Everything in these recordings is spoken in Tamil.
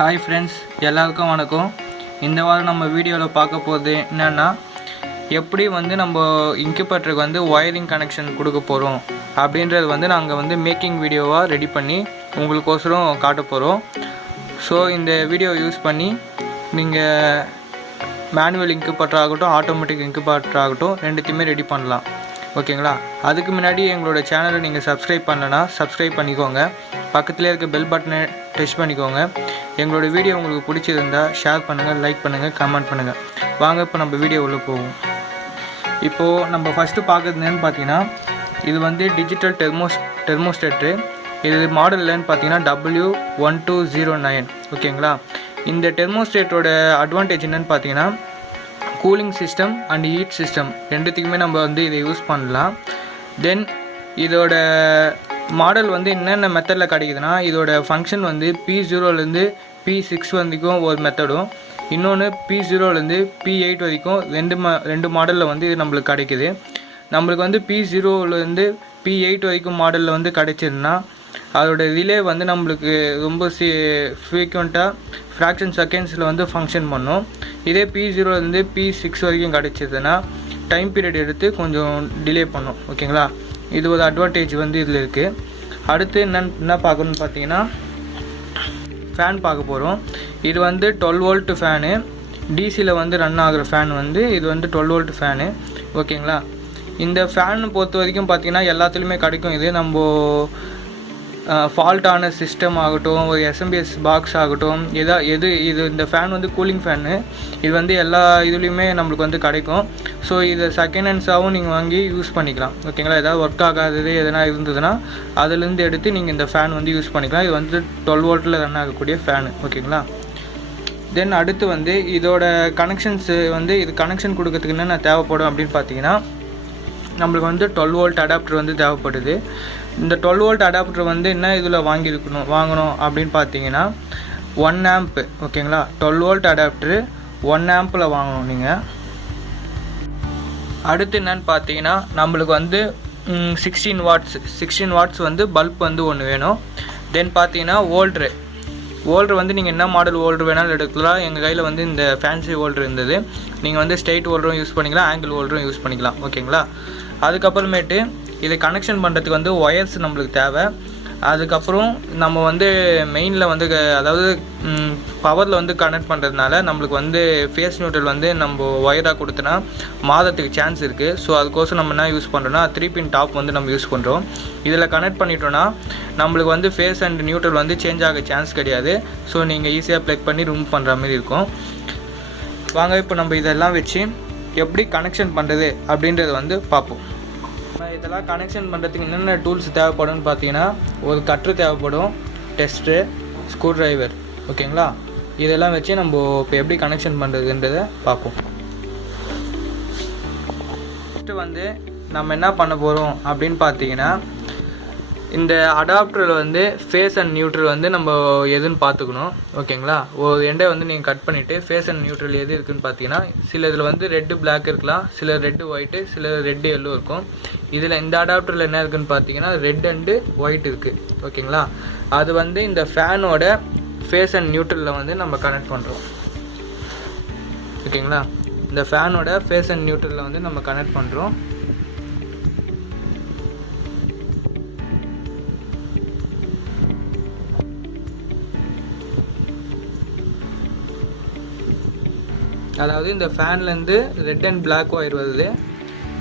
ஹாய் ஃப்ரெண்ட்ஸ், எல்லாருக்கும் வணக்கம். இந்த வாரம் நம்ம வீடியோவில் பார்க்க போகிறது என்னென்னா, எப்படி நம்ம இன்குபேட்டருக்கு ஒயரிங் கனெக்ஷன் கொடுக்க போகிறோம் அப்படின்றது நாங்கள் மேக்கிங் வீடியோவாக ரெடி பண்ணி உங்களுக்கோசரம் காட்ட போகிறோம். ஸோ இந்த வீடியோ யூஸ் பண்ணி நீங்கள் மேனுவல் இன்குபேட்டர் ஆகட்டும், ஆட்டோமேட்டிக் இன்குபேட்டர் ஆகட்டும், ரெண்டுத்தையுமே ரெடி பண்ணலாம். ஓகேங்களா? அதுக்கு முன்னாடி எங்களோட சேனலை நீங்கள் சப்ஸ்கிரைப் பண்ணலன்னா சப்ஸ்கிரைப் பண்ணிக்கோங்க. பக்கத்துலேயே இருக்க பெல் பட்டனை டச் பண்ணிக்கோங்க. எங்களோட வீடியோ உங்களுக்கு பிடிச்சிருந்தால் ஷேர் பண்ணுங்கள், லைக் பண்ணுங்கள், கமெண்ட் பண்ணுங்கள். வாங்க இப்போ நம்ம வீடியோ உள்ளே போவோம். இப்போது நம்ம ஃபஸ்ட்டு பார்க்குறது என்னென்னு பார்த்தீங்கன்னா, இது டிஜிட்டல் தெர்மோஸ்டேட்டு. இது மாடல் என்னன்னு பார்த்தீங்கன்னா W1209. ஓகேங்களா? இந்த தெர்மோஸ்டேட்டோட அட்வான்டேஜ் என்னென்னு பார்த்தீங்கன்னா, cooling system and heat system ரெண்டுத்துக்குமே நம்ம இதை யூஸ் பண்ணலாம். தென் இதோட மாடல் என்னென்ன மெத்தடில் கிடைக்குதுன்னா, இதோட ஃபங்க்ஷன் P0லேருந்து P6 வரைக்கும் ஒரு மெத்தடும், இன்னொன்று P0லேருந்து P8 வரைக்கும் ரெண்டு மாடலில் இது நம்மளுக்கு கிடைக்குது. நம்மளுக்கு P0லேருந்து P8 வரைக்கும் மாடலில் கிடைச்சிதுன்னா அதோட ரிலே நம்மளுக்கு ரொம்ப ஃப்ரீக்வெண்ட்டாக ஃப்ராக்ஷன் செகண்ட்ஸில் ஃபங்க்ஷன் பண்ணும். இதே P0லேருந்து P6 வரைக்கும் கிடைச்சிதுன்னா டைம் பீரியட் எடுத்து கொஞ்சம் டிலே பண்ணும். ஓகேங்களா? இது ஒரு அட்வான்டேஜ் இதில் இருக்குது. அடுத்து என்ன பார்க்கணுன்னு பார்த்தீங்கன்னா, ஃபேன் பார்க்க போகிறோம். இது 12 வோல்ட் ஃபேனு, டிசியில் ரன் ஆகிற ஃபேன் இது 12 வோல்ட் ஃபேனு. ஓகேங்களா? இந்த ஃபேன் பொறுத்த வரைக்கும் பார்த்தீங்கன்னா எல்லாத்துலேயுமே கிடைக்கும். இது நம்ம ஃபால்ட்டான சிஸ்டம் ஆகட்டும், ஒரு எஸ்எம்பிஎஸ் பாக்ஸ் ஆகட்டும், இது இந்த ஃபேன் கூலிங் ஃபேனு. இது எல்லா இதுலேயுமே நம்மளுக்கு கிடைக்கும். ஸோ இதை செகண்ட் ஹேண்ட்ஸாகவும் நீங்கள் வாங்கி யூஸ் பண்ணிக்கலாம். ஓகேங்களா? ஏதாவது ஒர்க் ஆகாதது எதனா இருந்ததுன்னா அதுலேருந்து எடுத்து நீங்கள் இந்த ஃபேன் யூஸ் பண்ணிக்கலாம். இது 12 வோல்ட்டில் ரன் ஆகக்கூடிய ஃபேனு. ஓகேங்களா? தென் அடுத்து இதோட கனெக்ஷன்ஸு இது கனெக்ஷன் கொடுக்கறதுக்கு என்னென்ன தேவைப்படும் அப்படின்னு பார்த்தீங்கன்னா, நம்மளுக்கு 12 வோல்ட் அடாப்டர் தேவைப்படுது. இந்த 12 வோல்ட் அடாப்டர் என்ன இதில் வாங்கணும் அப்படின்னு பார்த்தீங்கன்னா 1 ஆம்ப். ஓகேங்களா? 12 வோல்ட் அடாப்டரு 1 ஆம்பில் வாங்கணும் நீங்கள். அடுத்து என்னன்னு பார்த்தீங்கன்னா, நம்மளுக்கு 16 வாட்ஸ் பல்ப் ஒன்று வேணும். தென் பார்த்தீங்கன்னா ஓல்ட்ரு நீங்கள் என்ன மாடல் ஓல்ட்ரு வேணாலும் எடுக்கலாம். எங்கள் கையில் இந்த ஃபேன்சி ஓல்ட்ரு இருந்தது. நீங்கள் ஸ்ட்ரெயிட் ஓல்டரும் யூஸ் பண்ணிக்கலாம், ஆங்கிள் ஓல்டரும் யூஸ் பண்ணிக்கலாம். ஓகேங்களா? அதுக்கப்புறமேட்டு இதை கனெக்ஷன் பண்ணுறதுக்கு ஒயர்ஸ் நம்மளுக்கு தேவை. அதுக்கப்புறம் நம்ம மெயினில் அதாவது பவரில் கனெக்ட் பண்ணுறதுனால நம்மளுக்கு ஃபேஸ் நியூட்ரல் நம்ம ஒயராக கொடுத்தோன்னா மாதத்துக்கு சான்ஸ் இருக்குது. ஸோ அதுக்கோசம் நம்ம என்ன யூஸ் பண்ணுறோன்னா 3 பின் டாப் நம்ம யூஸ் பண்ணுறோம். இதில் கனெக்ட் பண்ணிட்டோன்னா நம்மளுக்கு ஃபேஸ் அண்ட் நியூட்ரல் சேஞ்ச் ஆக சான்ஸ் கிடையாது. ஸோ நீங்கள் ஈஸியாக ப்ளக் பண்ணி ரிமூவ் பண்ணுற மாதிரி இருக்கும். வாங்க இப்போ நம்ம இதெல்லாம் வச்சு எப்படி கனெக்ஷன் பண்ணுறது அப்படின்றது பார்ப்போம். இதெல்லாம் கனெக்ஷன் பண்ணுறதுக்கு என்னென்ன டூல்ஸ் தேவைப்படும்னு பார்த்தீங்கன்னா, ஒரு கட்ரு தேவைப்படும், டெஸ்ட்ரு, ஸ்க்ரூ ட்ரைவர். ஓகேங்களா? இதெல்லாம் வச்சு நம்ம இப்போ எப்படி கனெக்ஷன் பண்ணுறதுன்றதை பார்ப்போம். ஃபஸ்ட்டு நம்ம என்ன பண்ண போகிறோம் அப்படின்னு பார்த்தீங்கன்னா, இந்த அடாப்டரில் ஃபேஸ் அண்ட் நியூட்ரல் நம்ம எதுன்னு பார்த்துக்கணும். ஓகேங்களா? ஒரு எண்டை நீங்கள் கட் பண்ணிவிட்டு ஃபேஸ் அண்ட் நியூட்ரல் எது இருக்குதுன்னு பார்த்தீங்கன்னா, சில இதில் ரெட்டு பிளாக் இருக்கலாம், சில ரெட்டு ஒயிட்டு, சில ரெட்டு எல்லோ இருக்கும். இதில் இந்த அடாப்டரில் என்ன இருக்குதுன்னு பார்த்தீங்கன்னா ரெட் அண்டு ஒயிட் இருக்குது. ஓகேங்களா? அது இந்த ஃபேனோட ஃபேஸ் அண்ட் நியூட்ரலில் நம்ம கனெக்ட் பண்ணுறோம். ஓகேங்களா? இந்த ஃபேனோட ஃபேஸ் அண்ட் நியூட்ரலில் நம்ம கனெக்ட் பண்ணுறோம். அதாவது இந்த ஃபேன்லேருந்து ரெட் அண்ட் பிளாக் ஒயர் வருது.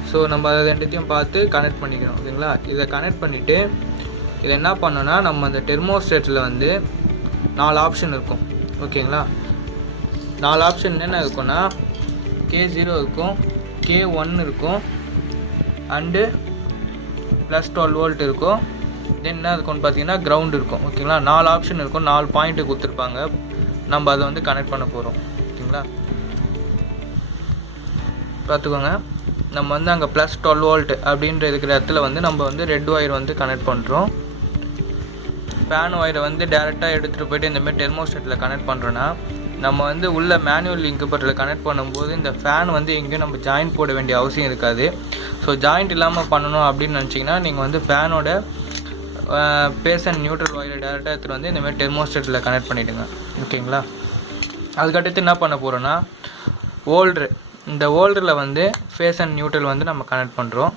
ஸோ நம்ம அதை ரெண்டுத்தையும் பார்த்து கனெக்ட் பண்ணிக்கணும். ஓகேங்களா? இதை கனெக்ட் பண்ணிவிட்டு இதை என்ன பண்ணோன்னா, நம்ம அந்த தெர்மோஸ்டேட்டில் 4 ஆப்ஷன் இருக்கும். ஓகேங்களா? 4 ஆப்ஷன் என்னென்ன இருக்குன்னா, K0 இருக்கும், K1 இருக்கும், அண்டு +12 வோல்ட் இருக்கும். தென் என்ன இருக்கும்னு பார்த்தீங்கன்னா கிரவுண்ட் இருக்கும். ஓகேங்களா? 4 ஆப்ஷன் இருக்கும், 4 பாயிண்ட்டு கொடுத்துருப்பாங்க. நம்ம அதை கனெக்ட் பண்ண போகிறோம். ஓகேங்களா? பார்த்துக்கோங்க. நம்ம அங்கே +12 வோல்ட் அப்படின்ற இருக்கிற இடத்துல நம்ம ரெட் ஒயர் கனெக்ட் பண்ணுறோம். ஃபேன் ஒயரை டேரெக்டாக எடுத்துகிட்டு போய்ட்டு இந்தமாதிரி தெர்மோஸ்டேட்டில் கனெக்ட் பண்ணுறோன்னா, நம்ம உள்ள மேனுவல் இன்குபேட்டரில் கனெக்ட் பண்ணும்போது இந்த ஃபேன் எங்கேயும் நம்ம ஜாயிண்ட் போட வேண்டிய அவசியம் இருக்காது. ஸோ ஜாயிண்ட் இல்லாமல் பண்ணணும் அப்படின்னு நினச்சிங்கன்னா, நீங்கள் ஃபேனோட பேஸ் அண்ட் நியூட்ரல் ஒயரை டேரெக்டாக எடுத்துகிட்டு வந்து இந்தமாதிரி தெர்மோஸ்டேட்டில் கனெக்ட் பண்ணிவிடுங்க. ஓகேங்களா? அதுக்கடுத்து என்ன பண்ண போகிறோன்னா ஓல்ட்ரு, இந்த ஓல்டரில் வந்து ஃபேஸ் அண்ட் நியூட்ரல் வந்து நம்ம கனெக்ட் பண்ணுறோம்.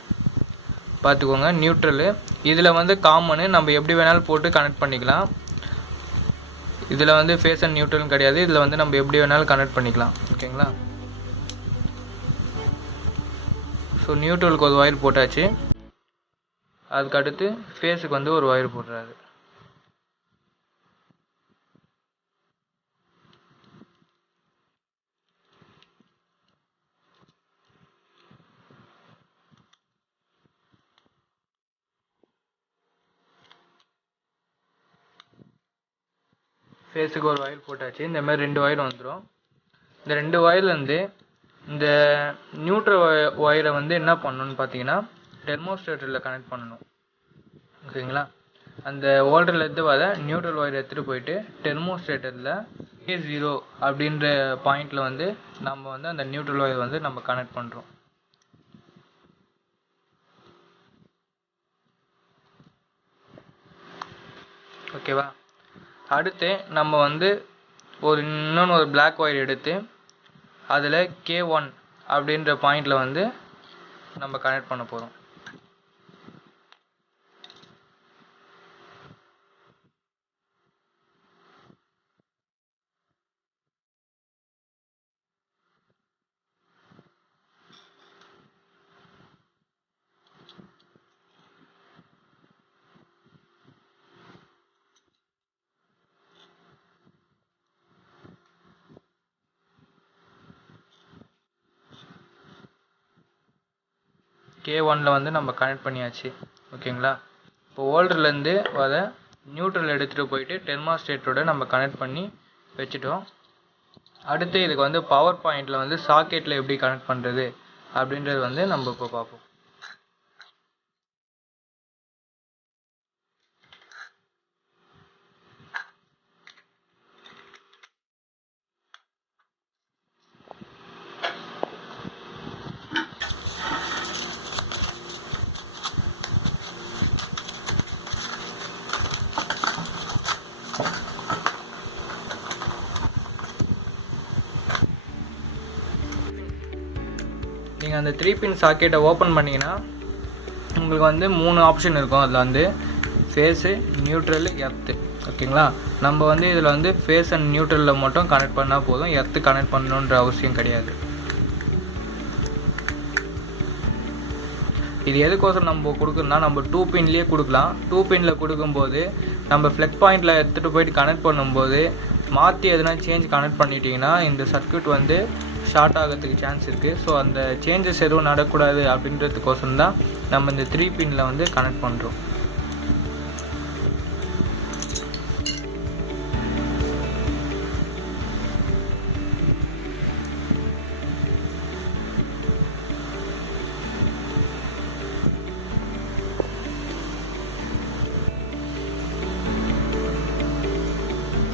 பார்த்துக்கோங்க, நியூட்ரலு இதில் வந்து காமனு, நம்ம எப்படி வேணாலும் போட்டு கனெக்ட் பண்ணிக்கலாம். இதில் வந்து ஃபேஸ் அண்ட் நியூட்ரலும் கிடையாது, இதில் வந்து நம்ம எப்படி வேணாலும் கனெக்ட் பண்ணிக்கலாம். ஓகேங்களா? ஸோ நியூட்ரலுக்கு ஒரு ஒயர் போட்டாச்சு. அதுக்கடுத்து ஃபேஸுக்கு வந்து ஒரு ஒயர் போடுறாரு. ஃபேஸுக்கு ஒரு ஒயர் போட்டாச்சு. இந்த மாதிரி 2 ஒயர் வந்துடும். இந்த 2 ஒயர்லேருந்து இந்த நியூட்ரல் ஒயரை வந்து என்ன பண்ணணும்னு பார்த்தீங்கன்னா தெர்மோஸ்டேட்டில் கனெக்ட் பண்ணணும். ஓகேங்களா? அந்த ஓல்டர்லேருந்து வர நியூட்ரல் ஒயர் எடுத்துகிட்டு போயிட்டு தெர்மோஸ்டேட்டரில் A0 அப்படின்ற பாயிண்டில் வந்து நம்ம வந்து அந்த நியூட்ரல் ஒயர் வந்து நம்ம கனெக்ட் பண்ணுறோம். ஓகேவா? அடுத்து நம்ம வந்து இன்னொன்று ஒரு பிளாக் ஒயர் எடுத்து அதில் K1 அப்படின்ற பாயிண்டில் வந்து நம்ம கனெக்ட் பண்ண போகிறோம். K1ல் வந்து நம்ம கனெக்ட் பண்ணியாச்சு. ஓகேங்களா? இப்போ ஓல்டர்லேருந்து வர நியூட்ரல் எடுத்துகிட்டு போயிட்டு தெர்மோஸ்டேட்டோட நம்ம கனெக்ட் பண்ணி வச்சுட்டோம். அடுத்து இதுக்கு வந்து பவர் பாயிண்டில் வந்து சாக்கெட்டில் எப்படி கனெக்ட் பண்ணுறது அப்படின்றது வந்து நம்ம இப்போ பார்ப்போம். நீங்கள் அந்த 3 பின் சாக்கெட்டை ஓப்பன் பண்ணிங்கன்னா உங்களுக்கு வந்து 3 ஆப்ஷன் இருக்கும். அதில் வந்து ஃபேஸு, நியூட்ரல், எர்த்து. ஓகேங்களா? நம்ம வந்து இதில் வந்து ஃபேஸ் அண்ட் நியூட்ரலில் மட்டும் கனெக்ட் பண்ணால் போதும், எர்த்து கனெக்ட் பண்ணணுன்ற அவசியம் கிடையாது. இது எதுக்கோசரம் நம்ம கொடுக்குறோம்னா நம்ம 2 பின்லேயே கொடுக்கலாம். 2 பின்னில் கொடுக்கும்போது நம்ம ஃப்ளெக் பாயிண்டில் எடுத்துகிட்டு போயிட்டு கனெக்ட் பண்ணும்போது மாற்றி எதுனா சேஞ்ச் கனெக்ட் பண்ணிட்டீங்கன்னா இந்த சர்க்யூட் வந்து ஷார்ட் ஆகிறதுக்கு சான்ஸ் இருக்குது. ஸோ அந்த சேஞ்சஸ் எதுவும் நடக்கூடாது அப்படின்றதுக்கோசரம் தான் நம்ம இந்த 3 பின்னில் வந்து கனெக்ட் பண்ணுறோம்.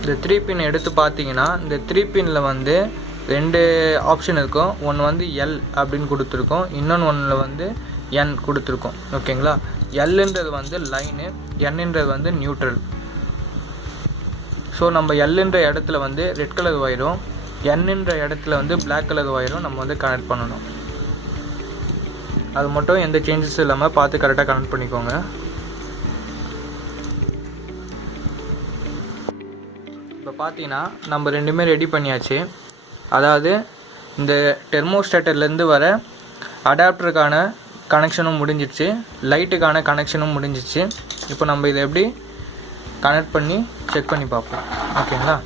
இந்த 3 பின் எடுத்து பார்த்தீங்கன்னா இந்த 3 பின்னில் வந்து 2 ஆப்ஷன் இருக்கும். ஒன்று வந்து எல் அப்படின்னு கொடுத்துருக்கோம், இன்னொன்று வந்து என் கொடுத்துருக்கோம். ஓகேங்களா? எல்லுன்றது வந்து லைனு, என்னன்றது வந்து நியூட்ரல். ஸோ நம்ம எல்லுன்ற இடத்துல வந்து ரெட் கலர் ஒயரும், என்னன்ற இடத்துல வந்து பிளாக் கலர் ஒயரும் நம்ம வந்து கனெக்ட் பண்ணணும். அது மட்டும் எந்த சேஞ்சஸும் இல்லாமல் பார்த்து கரெக்டாக கனெக்ட் பண்ணிக்கோங்க. இப்போ பார்த்தீங்கன்னா நம்ம ரெண்டுமே ரெடி பண்ணியாச்சு. அதாவது இந்த தெர்மோஸ்டேட்டர்லேருந்து வர அடாப்டருக்கான கனெக்ஷனும் முடிஞ்சிடுச்சு, லைட்டுக்கான கனெக்ஷனும் முடிஞ்சிச்சு. இப்போ நம்ம இதை எப்படி கனெக்ட் பண்ணி செக் பண்ணி பார்ப்போம். ஓகேங்களா?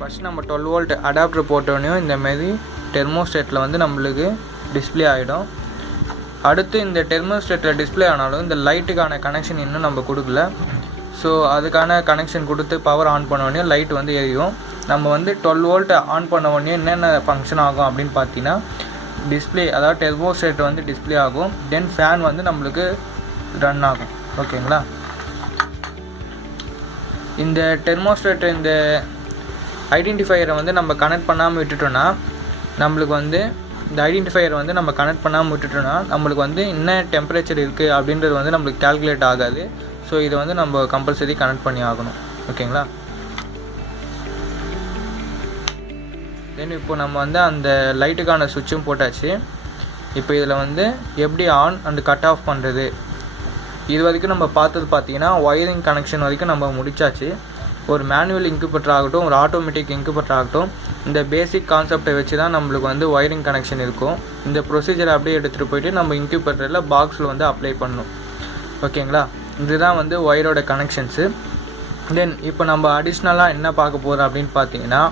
ஃபஸ்ட் நம்ம 12 வோல்ட் அடாப்டர் போட்டோன்னே இந்தமாரி தெர்மோஸ்டேட்டில் வந்து நம்மளுக்கு டிஸ்பிளே ஆகிடும். அடுத்து இந்த தெர்மோஸ்டேட்டில் டிஸ்பிளே ஆனாலும் இந்த லைட்டுக்கான கனெக்ஷன் இன்னும் நம்ம கொடுக்கல. ஸோ அதுக்கான கனெக்ஷன் கொடுத்து பவர் ஆன் பண்ண உடனே லைட் வந்து எரியும். நம்ம வந்து 12 வோல்ட் ஆன் பண்ண உடனே என்னென்ன ஃபங்க்ஷன் ஆகும் அப்படின்னு பார்த்தீங்கன்னா டிஸ்பிளே, அதாவது தெர்மோஸ்டேட் வந்து டிஸ்பிளே ஆகும். தென் ஃபேன் வந்து நம்மளுக்கு ரன் ஆகும். ஓகேங்களா? இந்த தெர்மோஸ்டேட் இந்த ஐடென்டிஃபையரை வந்து நம்ம கனெக்ட் பண்ணாமல் விட்டுட்டோன்னா நம்மளுக்கு வந்து இந்த ஐடென்டிஃபையர் வந்து நம்ம கனெக்ட் பண்ணாமல் விட்டுட்டோம்னா நம்மளுக்கு வந்து என்ன டெம்பரேச்சர் இருக்குது அப்படின்றது வந்து நம்மளுக்கு கால்குலேட் ஆகாது. ஸோ இதை வந்து நம்ம கம்பல்சரி கனெக்ட் பண்ணி ஆகணும். ஓகேங்களா. தென் இப்போ நம்ம வந்து அந்த லைட்டுக்கான சுவிட்சும் போட்டாச்சு. இப்போ இதில் வந்து எப்படி ஆன் அண்ட் கட் ஆஃப் பண்ணுறது, இது வரைக்கும் நம்ம பார்த்தது பார்த்திங்கன்னா ஒயரிங் கனெக்ஷன் வரைக்கும் நம்ம முடிச்சாச்சு. ஒரு மேனுவல் இன்குபேட்டர் ஆகட்டும், ஒரு ஆட்டோமேட்டிக் இன்குபேட்டர் ஆகட்டும், இந்த பேசிக் கான்செப்டை வச்சு தான் நம்மளுக்கு வந்து ஒயரிங் கனெக்ஷன் இருக்கும். இந்த ப்ரொசீஜரை அப்படியே எடுத்துகிட்டு போயிட்டு நம்ம இன்குபேட்டரில் பாக்ஸில் வந்து அப்ளை பண்ணணும். ஓகேங்களா. இதுதான் வந்து ஒயரோட கனெக்ஷன்ஸு. தென் இப்போ நம்ம அடிஷ்னலாக என்ன பார்க்க போகிறோம் அப்படின்னு பார்த்தீங்கன்னா,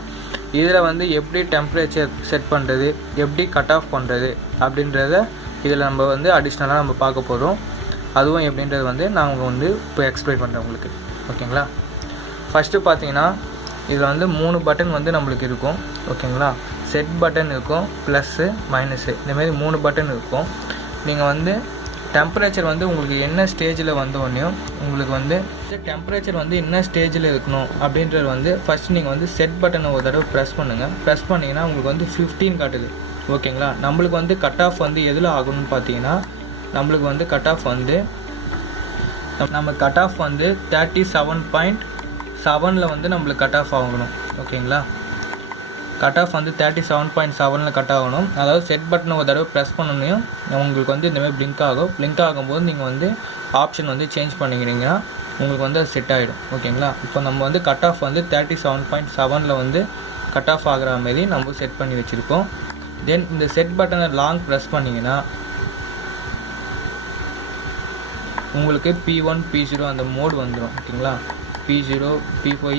இதில் வந்து எப்படி டெம்பரேச்சர் செட் பண்ணுறது, எப்படி கட் ஆஃப் பண்ணுறது அப்படின்றத இதில் நம்ம வந்து அடிஷ்னலாக நம்ம பார்க்க போகிறோம். அதுவும் எப்படின்றது வந்து நான் வந்து இப்போ எக்ஸ்பிளைன் பண்ணுறேன் உங்களுக்கு. ஓகேங்களா. ஃபஸ்ட்டு பார்த்தீங்கன்னா இதில் வந்து 3 பட்டன் வந்து நம்மளுக்கு இருக்கும். ஓகேங்களா. செட் பட்டன் இருக்கும், ப்ளஸ்ஸு மைனஸு, இந்தமாரி 3 பட்டன் இருக்கும். நீங்கள் வந்து டெம்பரேச்சர் வந்து உங்களுக்கு என்ன ஸ்டேஜில் வந்தோடனையும் உங்களுக்கு வந்து டெம்பரேச்சர் வந்து என்ன ஸ்டேஜில் இருக்கணும் அப்படின்றது வந்து ஃபஸ்ட் நீங்கள் வந்து செட் பட்டனை ஒரு தடவை ப்ரெஸ் பண்ணுங்கள். ப்ரெஸ் பண்ணிங்கன்னா உங்களுக்கு வந்து 15 காட்டுது. ஓகேங்களா. நம்மளுக்கு வந்து கட் ஆஃப் வந்து எதில் ஆகணும்னு பார்த்தீங்கன்னா, நம்மளுக்கு வந்து கட் ஆஃப் வந்து நம்ம கட் ஆஃப் வந்து 37.7 வந்து நம்மளுக்கு கட் ஆஃப் ஆகணும். ஓகேங்களா. கட் ஆஃப் வந்து 37.7 கட் ஆகணும். அதாவது செட் பட்டனை ஒரு தடவை ப்ரெஸ் பண்ணணும், உங்களுக்கு வந்து இந்தமாதிரி பிளிங்க் ஆகும். பிளிங்க் ஆகும்போது நீங்கள் வந்து ஆப்ஷன் வந்து சேஞ்ச் பண்ணிக்கிறீங்கன்னா உங்களுக்கு வந்து அது செட் ஆகிடும். ஓகேங்களா. இப்போ நம்ம வந்து கட் ஆஃப் வந்து 37.7 வந்து கட் ஆஃப் ஆகிற மாரி நம்ம செட் பண்ணி வச்சுருக்கோம். தென் இந்த செட் பட்டனை லாங் ப்ரெஸ் பண்ணிங்கன்னா உங்களுக்கு P1 P0 அந்த மோடு வந்துடும். ஓகேங்களா. P0 P5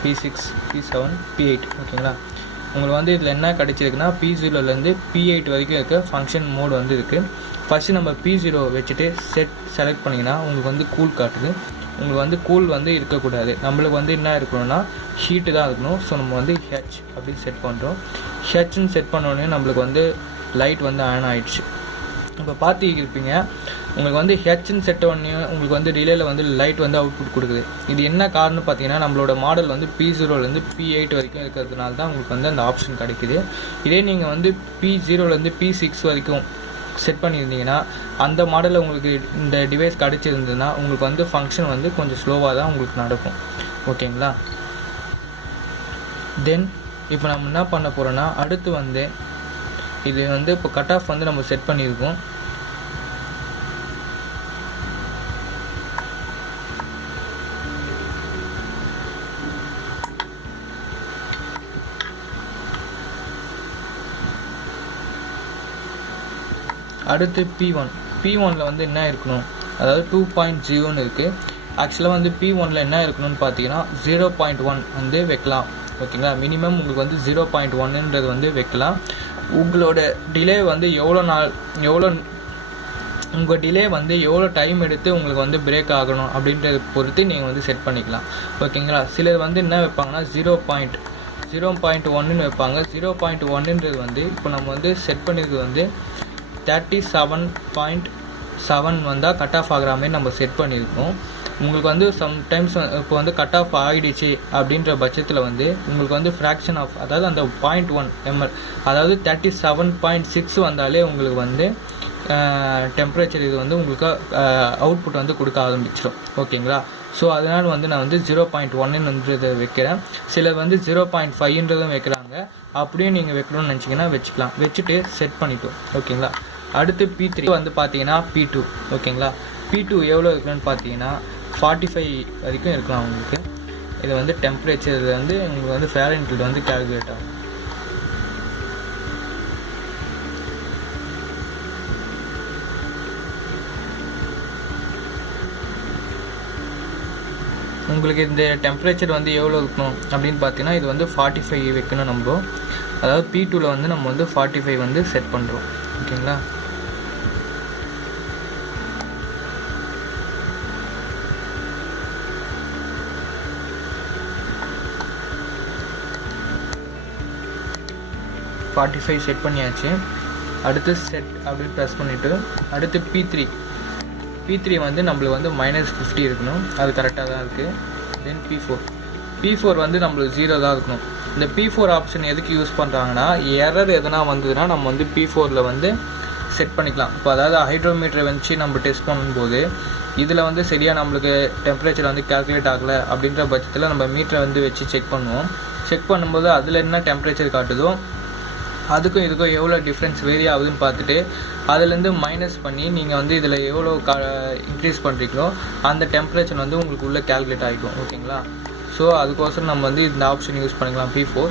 P6 P7 P8. ஓகேங்களா. உங்களுக்கு வந்து இதில் என்ன கிடச்சிருக்குன்னா P0லேருந்து P8 வரைக்கும் இருக்க ஃபங்க்ஷன் மோடு வந்து இருக்குது. ஃபஸ்ட்டு நம்ம P0 வச்சுட்டு செலக்ட் பண்ணிங்கன்னா உங்களுக்கு வந்து கூல் காட்டுது. உங்களுக்கு வந்து கூல் வந்து இருக்கக்கூடாது, நம்மளுக்கு வந்து என்ன இருக்கணும்னா ஹீட்டு தான் இருக்கணும். ஸோ நம்ம வந்து ஹெச் அப்படின்னு செட் பண்ணுறோம். ஹெச்ன்னு செட் பண்ணோடனே நம்மளுக்கு வந்து லைட் வந்து ஆன் ஆகிடுச்சு. இப்போ பார்த்துருப்பீங்க உங்களுக்கு வந்து ஹெச்ன்னு செட் பண்ணி உங்களுக்கு வந்து ரிலேயில் வந்து லைட் வந்து அவுட்புட் கொடுக்குது. இது என்ன காரணம் பார்த்தீங்கன்னா, நம்மளோட மாடல் வந்து P0லேருந்து P8 வரைக்கும் இருக்கிறதுனால தான் உங்களுக்கு வந்து அந்த ஆப்ஷன் கிடைக்குது. இதே நீங்கள் வந்து P0லேருந்து P6 வரைக்கும் செட் பண்ணியிருந்தீங்கன்னா, அந்த மாடலில் உங்களுக்கு இந்த டிவைஸ் கிடச்சிருந்ததுன்னா உங்களுக்கு வந்து ஃபங்க்ஷன் வந்து கொஞ்சம் ஸ்லோவாக தான் உங்களுக்கு நடக்கும். ஓகேங்களா. தென் இப்போ நம்ம என்ன பண்ண போகிறோன்னா, அடுத்து வந்து இது வந்து இப்போ கட் ஆஃப் வந்து நம்ம செட் பண்ணியிருக்கோம். அடுத்து P1ல் வந்து என்ன இருக்கணும், அதாவது 2.0ன்னு இருக்குது. ஆக்சுவலாக வந்து P1ல் என்ன இருக்கணும்னு பார்த்தீங்கன்னா 0.1 வந்து வைக்கலாம். ஓகேங்களா. மினிமம் உங்களுக்கு வந்து 0.1ன்றது வந்து வைக்கலாம். உங்களோட டிலே வந்து உங்கள் டிலே வந்து எவ்வளோ டைம் எடுத்து உங்களுக்கு வந்து பிரேக் ஆகணும் அப்படின்றத பொறுத்து நீங்கள் வந்து செட் பண்ணிக்கலாம். ஓகேங்களா. சிலர் வந்து என்ன வைப்பாங்கன்னா 0.1ன்னு வைப்பாங்க. 0.1ன்றது வந்து இப்போ நம்ம வந்து செட் பண்ணியிருக்கிறது வந்து 37.7 வந்தால் கட் ஆஃப் ஆகிற மாதிரி நம்ம செட் பண்ணியிருக்கோம். உங்களுக்கு வந்து சம்டைம்ஸ் இப்போ வந்து கட் ஆஃப் ஆகிடுச்சு அப்படின்ற பட்சத்தில் வந்து உங்களுக்கு வந்து ஃப்ராக்ஷன் ஆஃப், அதாவது அந்த 0.1 ml, அதாவது 37.6 வந்தாலே உங்களுக்கு வந்து டெம்பரேச்சர் இது வந்து உங்களுக்கு அவுட்புட் வந்து கொடுக்க ஆரம்பிச்சிடும். ஓகேங்களா. ஸோ அதனால் வந்து நான் வந்து 0.1ன்றதை வைக்கிறேன். சிலர் வந்து 0.5ன்றதும் வைக்கிறாங்க. அப்படியே நீங்கள் வைக்கணும்னு நினச்சிங்கன்னா வச்சுக்கலாம். வச்சுட்டு செட் பண்ணிட்டோம். ஓகேங்களா. அடுத்து P3 வந்து பார்த்தீங்கன்னா P2. ஓகேங்களா. P2 எவ்வளோ இருக்குன்னு பார்த்தீங்கன்னா 45 வரைக்கும் இருக்கலாம் உங்களுக்கு. இது வந்து டெம்பரேச்சர் வந்து உங்களுக்கு வந்து ஃபாரன்ஹீட் வந்து கால்குலேட் ஆகும். உங்களுக்கு இந்த டெம்பரேச்சர் வந்து எவ்வளோ இருக்கணும் அப்படின்னு பார்த்தீங்கன்னா இது வந்து 45 வைக்கணும் நம்ம. அதாவது P2ல் வந்து நம்ம வந்து 45 வந்து செட் பண்ணுறோம். ஓகேங்களா. செட் பண்ணியாச்சு. அடுத்து செட் அப்படி ப்ரெஸ் பண்ணிவிட்டு அடுத்து P3 வந்து நம்மளுக்கு வந்து -50 இருக்கணும். அது கரெக்டாக தான் இருக்குது. தென் P4 வந்து நம்மளுக்கு 0 தான் இருக்கணும். இந்த P4 ஆப்ஷன் எதுக்கு யூஸ் பண்ணுறாங்கன்னா, எரர் எதனா வந்ததுன்னா நம்ம வந்து P4ல் வந்து செட் பண்ணிக்கலாம். இப்போ அதாவது ஹைட்ரோமீட்டரை வச்சு நம்ம டெஸ்ட் பண்ணும்போது இதில் வந்து சரியாக நம்மளுக்கு டெம்பரேச்சர் வந்து கால்குலேட் ஆகலை அப்படின்ற பட்சத்தில் நம்ம மீட்டரை வந்து வச்சு செக் பண்ணுவோம். செக் பண்ணும்போது அதில் என்ன டெம்பரேச்சர் காட்டுதோ அதுக்கும் இதுக்கும் எவ்வளோ டிஃப்ரென்ஸ் வேரி ஆகுதுன்னு பார்த்துட்டு அதுலேருந்து மைனஸ் பண்ணி நீங்கள் வந்து இதில் எவ்வளோ இன்க்ரீஸ் பண்ணுறீங்களோ அந்த டெம்பரேச்சர் வந்து உங்களுக்கு உள்ளே கால்குலேட் ஆகிடும். ஓகேங்களா? ஸோ அதுக்கோசரம் நம்ம வந்து இந்த ஆப்ஷன் யூஸ் பண்ணிக்கலாம் P4.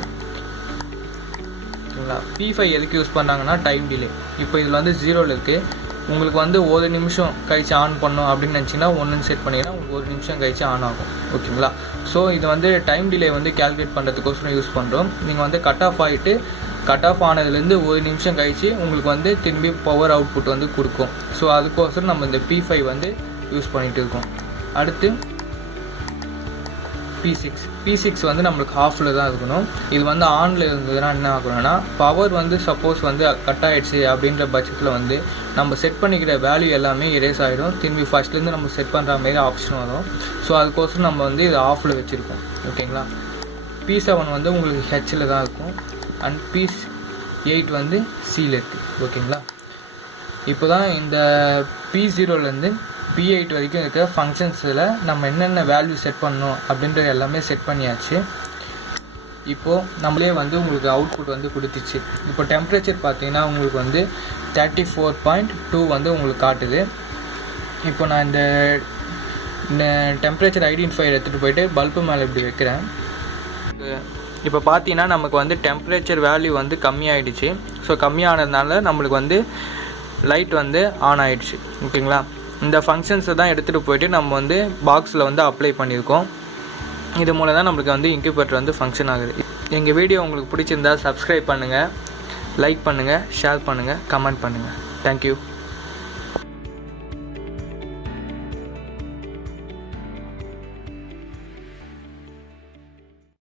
ஓகேங்களா? P5 எதுக்கு யூஸ் பண்ணுறாங்கன்னா டைம் டிலே. இப்போ இதில் வந்து 0ல் இருக்குது. உங்களுக்கு வந்து 1 நிமிஷம் கழிச்சு ஆன் பண்ணோம் அப்படின்னு நினச்சிங்கன்னா 1ன்னு செட் பண்ணிங்கன்னா உங்களுக்கு 1 நிமிஷம் கழிச்சு ஆன் ஆகும். ஓகேங்களா? ஸோ இது வந்து டைம் டிலே வந்து கால்குலேட் பண்ணுறதுக்கோசரம் யூஸ் பண்ணுறோம். நீங்கள் வந்து கட் ஆஃப் ஆகிட்டு கட் ஆஃப் ஆனதுலேருந்து 1 நிமிஷம் கழிச்சு உங்களுக்கு வந்து திரும்பி பவர் அவுட்புட் வந்து கொடுக்கும். ஸோ அதுக்கோசரம் நம்ம இந்த P5 வந்து யூஸ் பண்ணிகிட்டு இருக்கோம். அடுத்து P6 வந்து நம்மளுக்கு ஆஃபில் தான் இருக்கணும். இது வந்து ஆனில் இருந்ததுன்னா என்ன ஆகணும்னா, பவர் வந்து சப்போஸ் வந்து கட் ஆகிடுச்சு அப்படின்ற பட்சத்தில் வந்து நம்ம செட் பண்ணிக்கிற வேல்யூ எல்லாமே எரேஸ் ஆகிடும். திரும்பி ஃபஸ்ட்லேருந்து நம்ம செட் பண்ணுற மாரி ஆப்ஷன் வரும். ஸோ அதுக்கோசரம் நம்ம வந்து இது ஆஃபில் வச்சுருக்கோம். ஓகேங்களா? P7 வந்து உங்களுக்கு ஹெச்சில் தான் இருக்கும். அண்ட் P8 வந்து சியில் இருக்குது. ஓகேங்களா? இப்போ தான் இந்த P0லேருந்து P8 வரைக்கும் இருக்கிற ஃபங்க்ஷன்ஸில் நம்ம என்னென்ன வேல்யூ செட் பண்ணணும் அப்படின்ற எல்லாமே செட் பண்ணியாச்சு. இப்போது நம்மளே வந்து உங்களுக்கு அவுட்புட் வந்து கொடுத்துச்சு. இப்போ டெம்பரேச்சர் பார்த்தீங்கன்னா உங்களுக்கு வந்து 34.2 வந்து உங்களுக்கு காட்டுது. இப்போ நான் இந்த டெம்பரேச்சர் ஐடென்டிஃபையர் எடுத்துகிட்டு போயிட்டு பல்பு மேலே இப்படி வைக்கிறேன். இப்போ பார்த்தீங்கன்னா நமக்கு வந்து டெம்பரேச்சர் வேல்யூ வந்து கம்மியாகிடுச்சு. ஸோ கம்மியானதுனால நம்மளுக்கு வந்து லைட் வந்து ஆன் ஆகிடுச்சு. ஓகேங்களா? இந்த ஃபங்க்ஷன்ஸை தான் எடுத்துகிட்டு போயிட்டு நம்ம வந்து பாக்ஸில் வந்து அப்ளை பண்ணியிருக்கோம். இது மூலம் தான் நம்மளுக்கு வந்து இன்குபேட்டர் வந்து ஃபங்க்ஷன் ஆகுது. எங்கள் வீடியோ உங்களுக்கு பிடிச்சிருந்தா சப்ஸ்கிரைப் பண்ணுங்கள், லைக் பண்ணுங்கள், ஷேர் பண்ணுங்கள், கமெண்ட் பண்ணுங்கள். தேங்க்யூ.